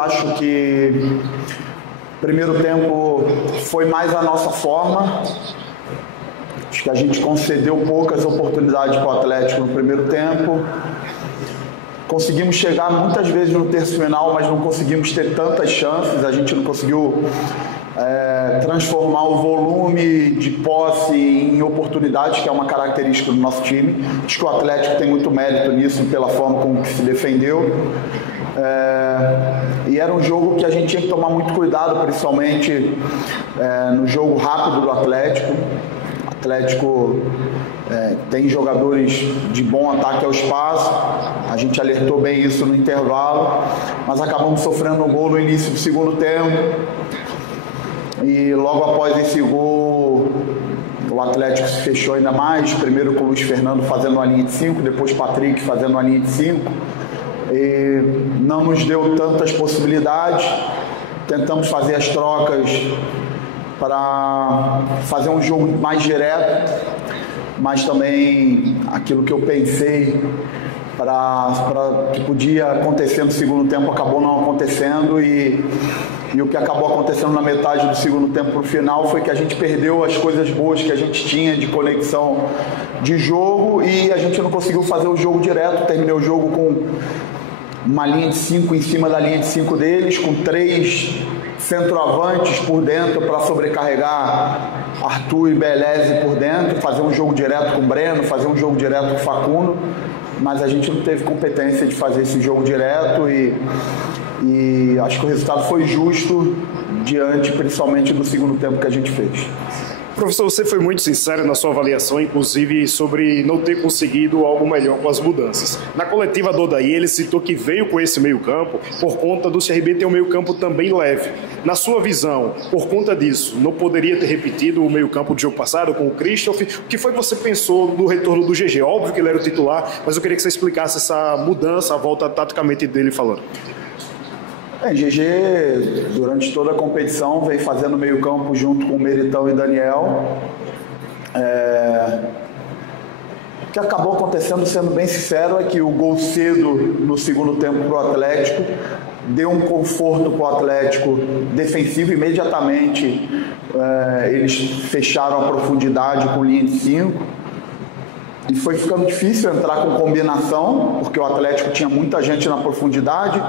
Acho que o primeiro tempo foi mais a nossa forma. Acho que a gente concedeu poucas oportunidades para o Atlético no primeiro tempo. Conseguimos chegar muitas vezes no terço final, mas não conseguimos ter tantas chances. A gente não conseguiu transformar o volume de posse em oportunidades, que é uma característica do nosso time. Acho que o Atlético tem muito mérito nisso, pela forma como que se defendeu. E era um jogo que a gente tinha que tomar muito cuidado, principalmente no jogo rápido do Atlético. O Atlético tem jogadores de bom ataque ao espaço, a gente alertou bem isso no intervalo, mas acabamos sofrendo um gol no início do segundo tempo. E logo após esse gol, o Atlético se fechou ainda mais, primeiro com o Luiz Fernando fazendo uma linha de 5, depois Patrick fazendo uma linha de 5. E não nos deu tantas possibilidades. Tentamos fazer as trocas para fazer um jogo mais direto, mas também aquilo que eu pensei que podia acontecer no segundo tempo acabou não acontecendo, e o que acabou acontecendo na metade do segundo tempo para o final foi que a gente perdeu as coisas boas que a gente tinha de conexão de jogo e a gente não conseguiu fazer o jogo direto. Terminei o jogo com uma linha de 5 em cima da linha de 5 deles, com 3 centroavantes por dentro para sobrecarregar Arthur e Beleze por dentro, fazer um jogo direto com o Breno, fazer um jogo direto com o Facundo, mas a gente não teve competência de fazer esse jogo direto e acho que o resultado foi justo diante principalmente do segundo tempo que a gente fez. Professor, você foi muito sincero na sua avaliação, inclusive sobre não ter conseguido algo melhor com as mudanças. Na coletiva do Odair, ele citou que veio com esse meio-campo por conta do CRB ter um meio-campo também leve. Na sua visão, por conta disso, não poderia ter repetido o meio-campo do jogo passado com o Christoph? O que foi que você pensou do retorno do GG? Óbvio que ele era o titular, mas eu queria que você explicasse essa mudança, a volta taticamente dele falando. GG, durante toda a competição, vem fazendo meio campo junto com o Meritão e Daniel. O que acabou acontecendo, sendo bem sincero, é que o gol cedo no segundo tempo para o Atlético deu um conforto para o Atlético defensivo. Imediatamente eles fecharam a profundidade com linha de 5. E foi ficando difícil entrar com combinação, porque o Atlético tinha muita gente na profundidade.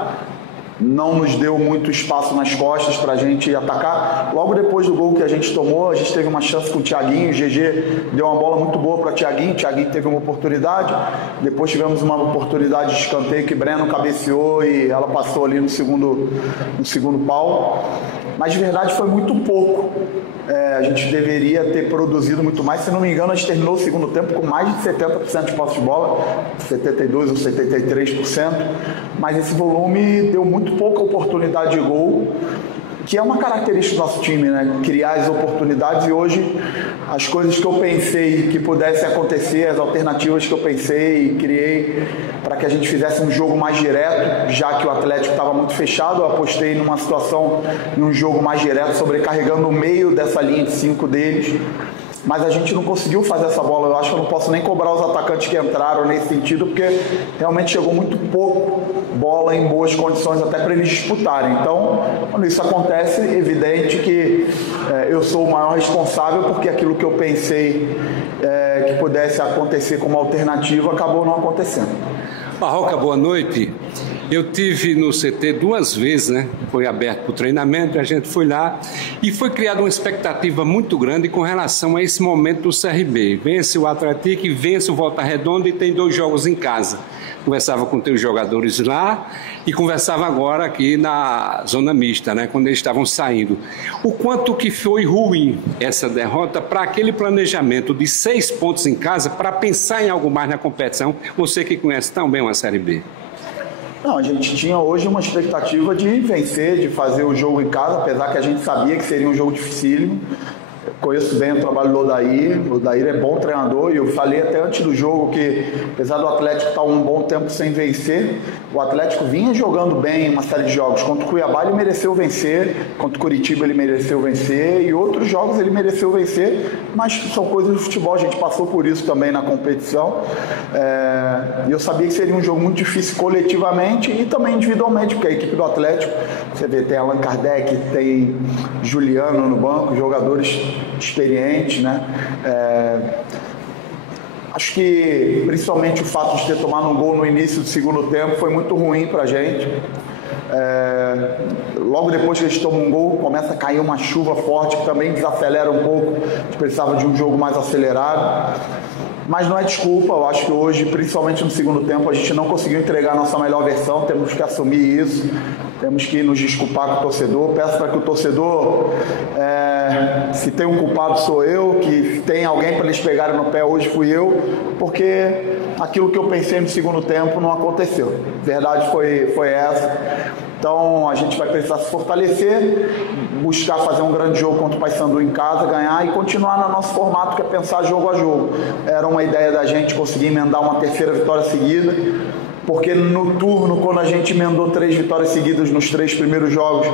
Não nos deu muito espaço nas costas para a gente atacar. Logo depois do gol que a gente tomou, a gente teve uma chance com o Thiaguinho. O GG deu uma bola muito boa para o Thiaguinho. O Thiaguinho teve uma oportunidade. Depois tivemos uma oportunidade de escanteio que Breno cabeceou e ela passou ali no segundo pau. Mas de verdade foi muito pouco. A gente deveria ter produzido muito mais. Se não me engano, a gente terminou o segundo tempo com mais de 70% de posse de bola, 72% ou 73%. Mas esse volume deu muito pouca oportunidade de gol, que é uma característica do nosso time, né? Criar as oportunidades. E hoje as coisas que eu pensei que pudessem acontecer, as alternativas que eu pensei e criei para que a gente fizesse um jogo mais direto, já que o Atlético estava muito fechado, eu apostei numa situação, num jogo mais direto, sobrecarregando o meio dessa linha de 5 deles. Mas a gente não conseguiu fazer essa bola. Eu acho que eu não posso nem cobrar os atacantes que entraram nesse sentido, porque realmente chegou muito pouco bola em boas condições até para eles disputarem. Então, quando isso acontece, é evidente que eu sou o maior responsável, porque aquilo que eu pensei que pudesse acontecer como alternativa acabou não acontecendo. Barroca, boa noite. Eu tive no CT 2 vezes, né? Foi aberto para o treinamento, a gente foi lá e foi criada uma expectativa muito grande com relação a esse momento do CRB. Vence o Atlético, vence o Volta Redonda e tem 2 jogos em casa. Conversava com teus jogadores lá e conversava agora aqui na zona mista, né? Quando eles estavam saindo. O quanto que foi ruim essa derrota para aquele planejamento de 6 pontos em casa para pensar em algo mais na competição, você que conhece tão bem uma Série B. Não, a gente tinha hoje uma expectativa de vencer, de fazer o jogo em casa, apesar que a gente sabia que seria um jogo dificílimo. Conheço bem o trabalho do Odair. O Odair é bom treinador e eu falei até antes do jogo que, apesar do Atlético estar um bom tempo sem vencer, O Atlético vinha jogando bem uma série de jogos. Contra o Cuiabá ele mereceu vencer, contra o Curitiba ele mereceu vencer e outros jogos ele mereceu vencer, mas são coisas do futebol, a gente passou por isso também na competição. E eu sabia que seria um jogo muito difícil coletivamente e também individualmente, porque a equipe do Atlético, você vê, tem Allan Kardec, tem Juliano no banco, jogadores experientes, né? Acho que principalmente o fato de ter tomado um gol no início do segundo tempo foi muito ruim para a gente. Logo depois que eles tomam um gol, começa a cair uma chuva forte que também desacelera um pouco. A gente precisava de um jogo mais acelerado. Mas não é desculpa, eu acho que hoje, principalmente no segundo tempo, a gente não conseguiu entregar a nossa melhor versão, temos que assumir isso, temos que nos desculpar com o torcedor. Peço para que o torcedor, se tem um culpado sou eu, que tem alguém para eles pegarem no pé hoje fui eu, porque aquilo que eu pensei no segundo tempo não aconteceu. A verdade foi essa. Então a gente vai precisar se fortalecer, buscar fazer um grande jogo contra o Paysandu em casa, ganhar e continuar no nosso formato, que é pensar jogo a jogo. Era uma ideia da gente conseguir emendar uma terceira vitória seguida, porque no turno, quando a gente emendou 3 vitórias seguidas nos 3 primeiros jogos,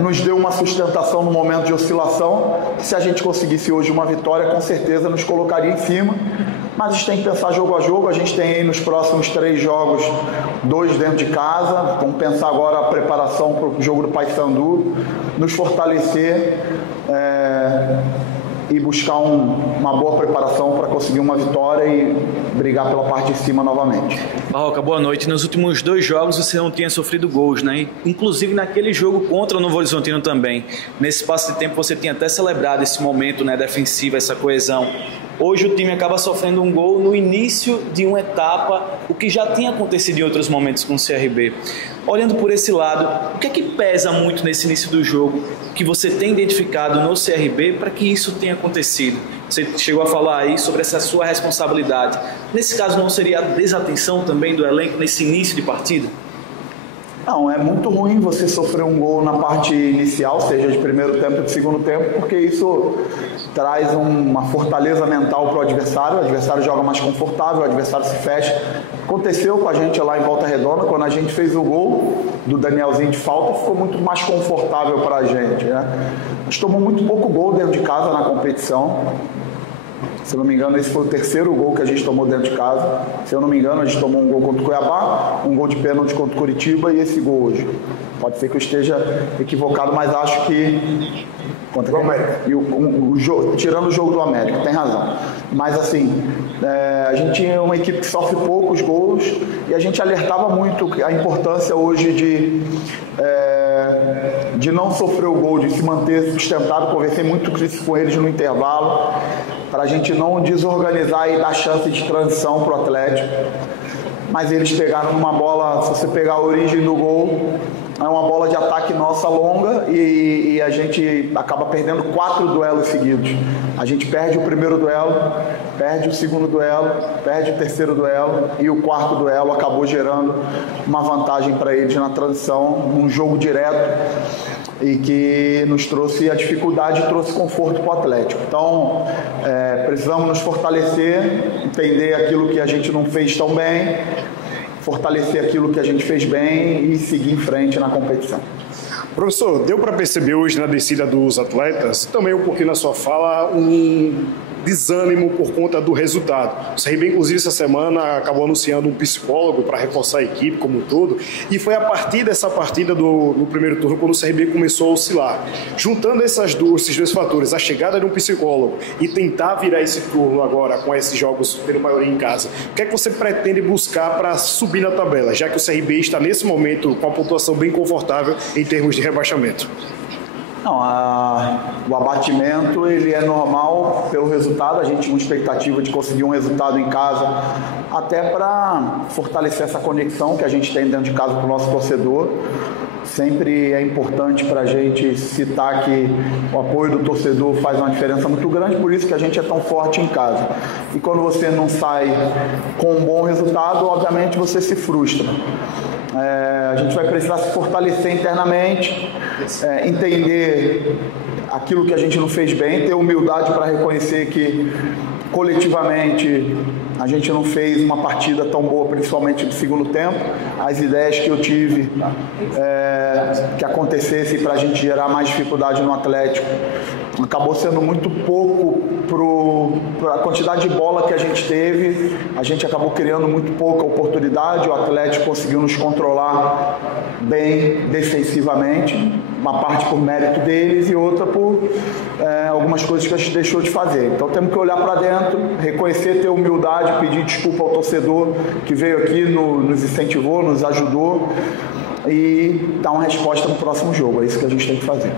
nos deu uma sustentação no momento de oscilação, que se a gente conseguisse hoje uma vitória, com certeza nos colocaria em cima. Mas a gente tem que pensar jogo a jogo, a gente tem aí nos próximos 3 jogos, 2 dentro de casa, vamos pensar agora a preparação para o jogo do Paysandu, nos fortalecer e buscar uma boa preparação para conseguir uma vitória e brigar pela parte de cima novamente. Barroca, boa noite. Nos últimos 2 jogos você não tinha sofrido gols, né? Inclusive naquele jogo contra o Novo Horizontino também. Nesse espaço de tempo você tinha até celebrado esse momento, né, defensivo, essa coesão. Hoje o time acaba sofrendo um gol no início de uma etapa, o que já tinha acontecido em outros momentos com o CRB. Olhando por esse lado, o que é que pesa muito nesse início do jogo que você tem identificado no CRB para que isso tenha acontecido? Você chegou a falar aí sobre essa sua responsabilidade. Nesse caso, não seria a desatenção também do elenco nesse início de partida? Não, é muito ruim você sofrer um gol na parte inicial, seja de primeiro tempo ou de segundo tempo, porque isso traz uma fortaleza mental para o adversário joga mais confortável, o adversário se fecha. Aconteceu com a gente lá em Volta Redonda, quando a gente fez o gol do Danielzinho de falta, ficou muito mais confortável para a gente, né? A gente tomou muito pouco gol dentro de casa na competição. Se eu não me engano, esse foi o 3º gol que a gente tomou dentro de casa. Se eu não me engano, a gente tomou um gol contra o Cuiabá, um gol de pênalti contra o Curitiba e esse gol hoje. Pode ser que eu esteja equivocado, mas acho que... Contra o América. Tirando o jogo do América, tem razão. Mas assim, a gente é uma equipe que sofre poucos gols e a gente alertava muito a importância hoje de não sofrer o gol, de se manter sustentado. Conversei muito com eles no intervalo, para a gente não desorganizar e dar chance de transição para o Atlético. Mas eles pegaram numa bola, se você pegar a origem do gol, é uma bola de ataque nossa longa e a gente acaba perdendo 4 duelos seguidos. A gente perde o primeiro duelo, perde o segundo duelo, perde o terceiro duelo e o 4º duelo acabou gerando uma vantagem para eles na transição, num jogo direto e que nos trouxe a dificuldade e trouxe conforto para o Atlético. Então, precisamos nos fortalecer, entender aquilo que a gente não fez tão bem, fortalecer aquilo que a gente fez bem e seguir em frente na competição. Professor, deu para perceber hoje na descida dos atletas, também um pouquinho na sua fala, um desânimo por conta do resultado. O CRB, inclusive, essa semana acabou anunciando um psicólogo para reforçar a equipe como um todo, e foi a partir dessa partida no primeiro turno quando o CRB começou a oscilar. Juntando esses dois fatores, a chegada de um psicólogo e tentar virar esse turno agora com esses jogos pelo maioria em casa, o que é que você pretende buscar para subir na tabela, já que o CRB está nesse momento com uma pontuação bem confortável em termos de rebaixamento? Não, o abatimento ele é normal pelo resultado. A gente tinha uma expectativa de conseguir um resultado em casa, até para fortalecer essa conexão que a gente tem dentro de casa com o nosso torcedor. Sempre é importante para a gente citar que o apoio do torcedor faz uma diferença muito grande, por isso que a gente é tão forte em casa. E quando você não sai com um bom resultado, obviamente você se frustra. A gente vai precisar se fortalecer internamente, entender aquilo que a gente não fez bem, ter humildade para reconhecer que coletivamente A gente não fez uma partida tão boa, principalmente no segundo tempo. As ideias que eu tive que acontecesse para a gente gerar mais dificuldade no Atlético acabou sendo muito pouco para a quantidade de bola que a gente teve. A gente acabou criando muito pouca oportunidade. O Atlético conseguiu nos controlar bem defensivamente, uma parte por mérito deles e outra por algumas coisas que a gente deixou de fazer. Então temos que olhar para dentro, reconhecer, ter humildade, pedir desculpa ao torcedor que veio aqui, nos incentivou, nos ajudou e dar uma resposta no próximo jogo. É isso que a gente tem que fazer.